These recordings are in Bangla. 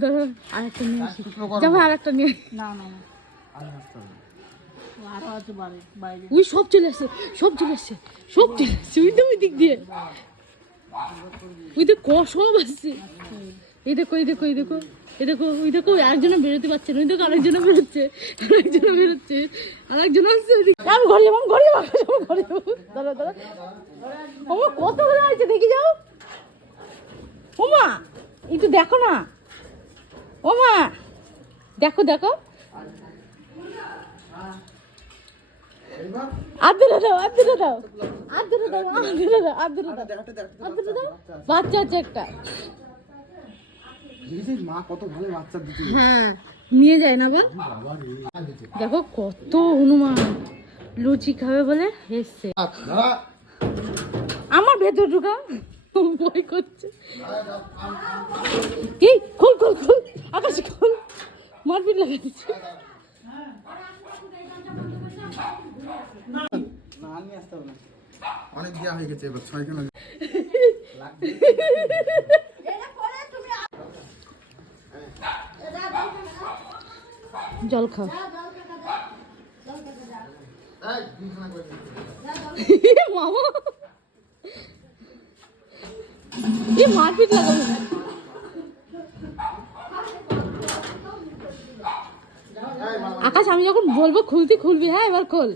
ধরো আরেকটা নিয়ে আসি। যাবো আরেকটা নিয়ে। না না না আরো আছে বাইরে। ওই সব চলে আসছে, সব চলে আসছে, সব চলে আসছে। ওই তো ওই দিক দিয়ে, ওই দেখো সব আসছে। এই দেখো এই দেখো এই দেখো এই দেখো, ওই দেখো একজনে বেরোতে পারছে না, ওই দেখো আরেকজনে বেরোচ্ছে, আরেকজনে বেরোচ্ছে, আরেকজন আসছে। আমি ঘরে যাবো, ঘরে যাবো, ঘরে যাবো। দাঁড়া দাঁড়া, ওমা কত ভালো আছে দেখি যাও। ওমা একটু দেখো না, ওমা দেখো দেখো। আদরে দাও, আদরে দাও, আদরে দাও, আদরে দাও, আদরে দাও, আদরে দাও। বাচ্চা আছে একটা। মা কত ভালো বাচ্চা দিচ্ছে। হ্যাঁ নিয়ে যায় না বল। দেখো কত হনুমান, লুচি খাবে বলে এসছে। আমার ভেতর ঢুকা ভয় করছে। এই খোল খোল খোল, আকাশ খোল, মারপিট লাগা দিচ্ছে। অনেক দেওয়া হয়ে গেছে, এবার 6 খানা জল খাও। মামা এই মারপিট লাগাবো। আকাশ আমি যখন বলবো খুলতে খুলবি, হ্যাঁ এবার খোল।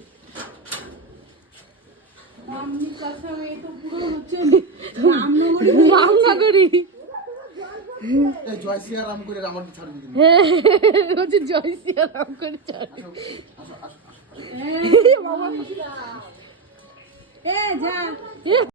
রামনগরী জয় শ্রীরাম করে আমার ছাড়বি। হ্যাঁ হচ্ছে জয় শ্রীরাম করে ছাড়বি। বাবা